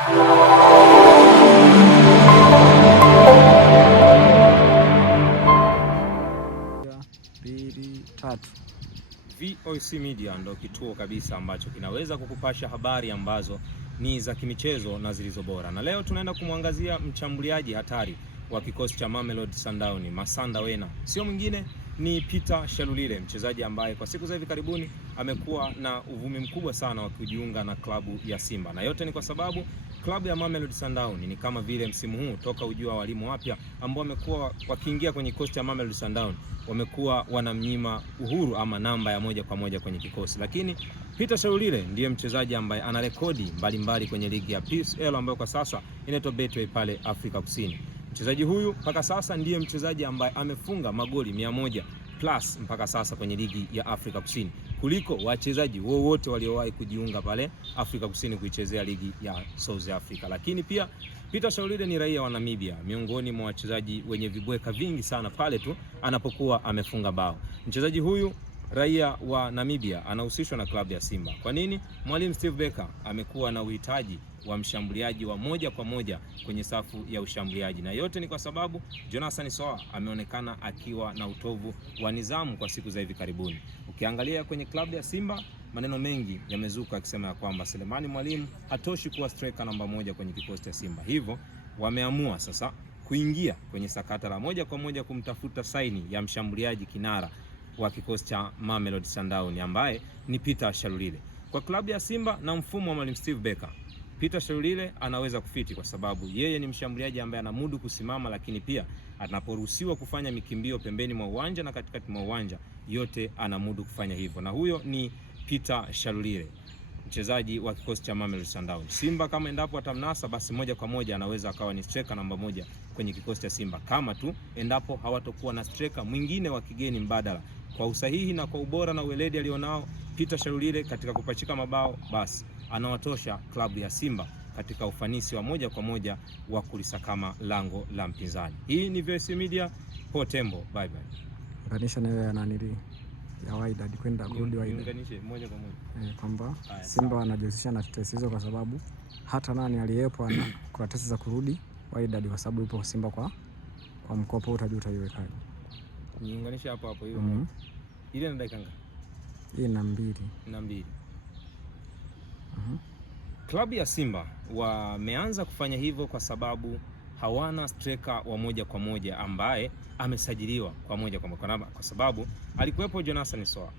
VOC Media ndo kituo kabisa ambacho kinaweza kukupasha habari ambazo ni za kimichezo na zilizo bora. Na leo tunaenda kumwangazia mshambuliaji hatari wa kikosi cha Mamelodi Sundowns, Masanda Wena. Sio mwingine ni Peter Shalulile, mchezaji ambaye kwa siku za hivi karibuni amekuwa na uvumi mkubwa sana wa kujiunga na klabu ya Simba. Na yote ni kwa sababu klabu ya Mamelodi Sundowns ni kama vile msimu huu toka ujua walimu wapya ambao wamekuwa wakiingia kwenye kikosi cha Mamelodi Sundowns wamekuwa wanamnyima uhuru ama namba ya moja kwa moja kwenye kikosi. Lakini Peter Shalulile ndiye mchezaji ambaye ana rekodi mbalimbali kwenye ligi ya PSL ambayo kwa sasa inaitwa Betway pale Afrika Kusini. Mchezaji huyu mpaka sasa ndiye mchezaji ambaye amefunga magoli 100 plus mpaka sasa kwenye ligi ya Afrika Kusini kuliko wachezaji wote waliowahi kujiunga pale Afrika Kusini kuichezea ligi ya South Africa. Lakini pia Peter Shalulile ni raia wa Namibia, miongoni mwa wachezaji wenye vibweka vingi sana pale tu anapokuwa amefunga bao. Mchezaji huyu raia wa Namibia anahusishwa na klabu ya Simba. Kwa nini? Mwalimu Steve Barker amekuwa na uhitaji wa mshambuliaji wa moja kwa moja kwenye safu ya ushambuliaji, na yote ni kwa sababu Jonathan Soa ameonekana akiwa na utovu wa nidhamu kwa siku za hivi karibuni. Ukiangalia kwenye klabu ya Simba, maneno mengi yamezuka akisema ya kwamba Selemani Mwalimu hatoshi kuwa striker namba moja kwenye kikosi cha Simba. Hivyo wameamua sasa kuingia kwenye sakata la moja kwa moja kumtafuta saini ya mshambuliaji kinara wa kikosi cha Mamelodi Sundowns ambaye ni Peter Shalulile. Kwa klabu ya Simba na mfumo wa Mwalimu Steve Barker, Peter Shalulile anaweza kufiti kwa sababu yeye ni mshambuliaji ambaye anamudu kusimama, lakini pia anaporuhusiwa kufanya mikimbio pembeni mwa uwanja na katikati mwa uwanja yote anamudu kufanya hivyo. Na huyo ni Peter Shalulile, mchezaji wa kikosi cha Mamelodi Sundowns. Simba kama endapo atamnasa, basi moja kwa moja anaweza akawa ni striker namba moja kwenye kikosi cha Simba, kama tu endapo hawatokuwa na striker mwingine wa kigeni mbadala. Kwa usahihi na kwa ubora na uweledi alionao Peter Shalulile katika kupachika mabao, basi anawatosha klabu ya Simba katika ufanisi wa moja kwa moja wa kulisakama lango la mpinzani. Hii ni VOC Media, Potembo, bye bye. Nganisha nayo ya nanili ya Wydad kwenda kurudi Wydad. Nganishe moja kwa moja. Kwamba Simba wanajihusisha na tetesi hizo kwa sababu hata nani aliyepo ana kwa tetesi za kurudi Wydad kwa sababu yupo Simba kwa mkopo, utaiwekaje? Niunganisha hapo hiyo. Ile na dakika ngapi? Hii na 2. Klabu ya Simba wameanza kufanya hivyo kwa sababu hawana striker wa moja kwa moja ambaye amesajiliwa kwa moja kwa moja, kwa sababu alikuwepo Jonathan Soa.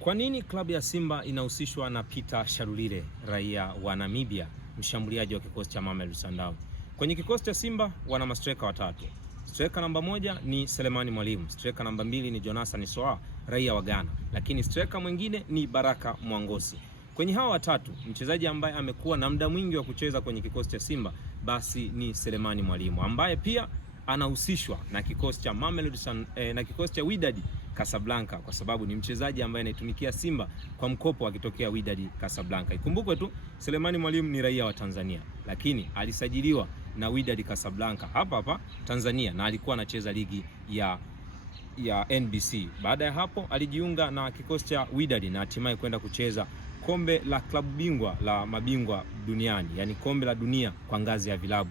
Kwa nini klabu ya Simba inahusishwa na Peter Shalulile, raia wa Namibia, mshambuliaji wa kikosi cha Mamelodi Sundowns? Kwenye kikosi cha Simba wana mastreka watatu. Striker namba moja ni Selemani Mwalimu, striker namba 2 ni Jonathan Soa, raia wa Ghana, lakini striker mwingine ni Baraka Mwangosi. Kwenye hawa watatu, mchezaji ambaye amekuwa na muda mwingi wa kucheza kwenye kikosi cha Simba basi ni Selemani Mwalimu, ambaye pia anahusishwa na kikosi cha Mamelodi na kikosi cha Wydad Casablanca kwa sababu ni mchezaji ambaye anaitumikia Simba kwa mkopo akitokea Wydad Casablanca. Ikumbukwe tu Selemani Mwalimu ni raia wa Tanzania, lakini alisajiliwa na Wydad Casablanca hapa Tanzania na alikuwa anacheza ligi ya NBC. Baada ya hapo alijiunga na kikosi cha Wydad na hatimaye kwenda kucheza kombe la klabu bingwa la mabingwa duniani, yani kombe la dunia kwa ngazi ya vilabu.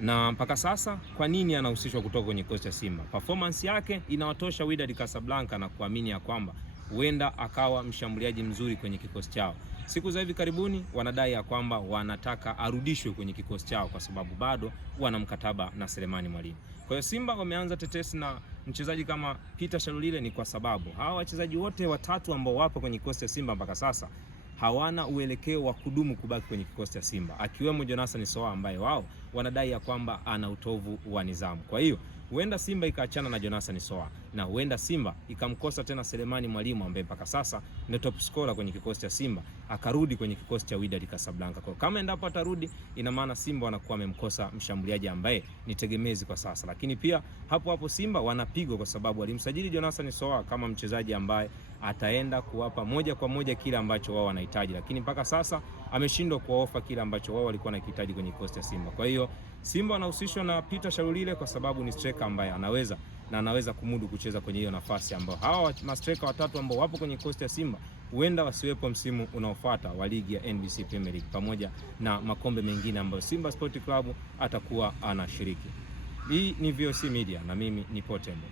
Na mpaka sasa kwa nini anahusishwa kutoka kwenye kikosi cha Simba? Performance yake inawatosha Wydad Casablanca na kuamini ya kwamba huenda akawa mshambuliaji mzuri kwenye kikosi chao. Siku za hivi karibuni wanadai ya kwamba wanataka arudishwe kwenye kikosi chao kwa sababu bado wana mkataba na Selemani Mwalimu. Kwa hiyo Simba wameanza tetesi na mchezaji kama Peter Shalulile ni kwa sababu hawa wachezaji wote watatu ambao wapo kwenye kikosi cha Simba mpaka sasa hawana uelekeo wa kudumu kubaki kwenye kikosi cha Simba, akiwemo Jonathan Soa ambaye wao wanadai ya kwamba ana utovu wa nidhamu. Kwa hiyo huenda Simba ikaachana na Jonathan Soa na huenda Simba ikamkosa tena Selemani Mwalimu ambaye mpaka sasa ni top scorer kwenye kikosi cha Simba, akarudi kwenye kikosi cha Wydad Casablanca. Kwa kama endapo atarudi, ina maana Simba wanakuwa wamemkosa mshambuliaji ambaye ni tegemezi kwa sasa. Lakini pia hapo Simba wanapigwa kwa sababu walimsajili Jonathan Soa kama mchezaji ambaye ataenda kuwapa moja kwa moja kile ambacho wao wanahitaji, lakini mpaka sasa ameshindwa kuwaofa kile ambacho wao walikuwa wanahitaji kwenye kikosi cha Simba. Kwa hiyo Simba wanahusishwa na Peter Shalulile kwa sababu ni striker ambaye anaweza kumudu kucheza kwenye hiyo nafasi, ambao hawa mastreka watatu ambao wapo kwenye kikosi cha Simba huenda wasiwepo msimu unaofuata wa ligi ya NBC Premier League pamoja na makombe mengine ambayo Simba Sport Club atakuwa anashiriki. Hii ni VOC Media na mimi ni Potembo.